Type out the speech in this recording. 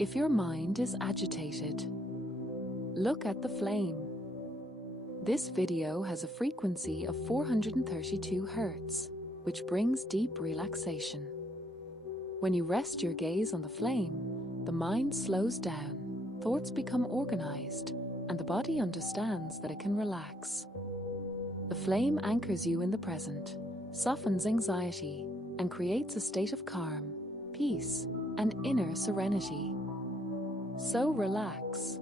If your mind is agitated, look at the flame. This video has a frequency of 432 Hz, which brings deep relaxation. When you rest your gaze on the flame, the mind slows down, thoughts become organized, and the body understands that it can relax. The flame anchors you in the present, softens anxiety, and creates a state of calm, peace, and inner serenity. So relax,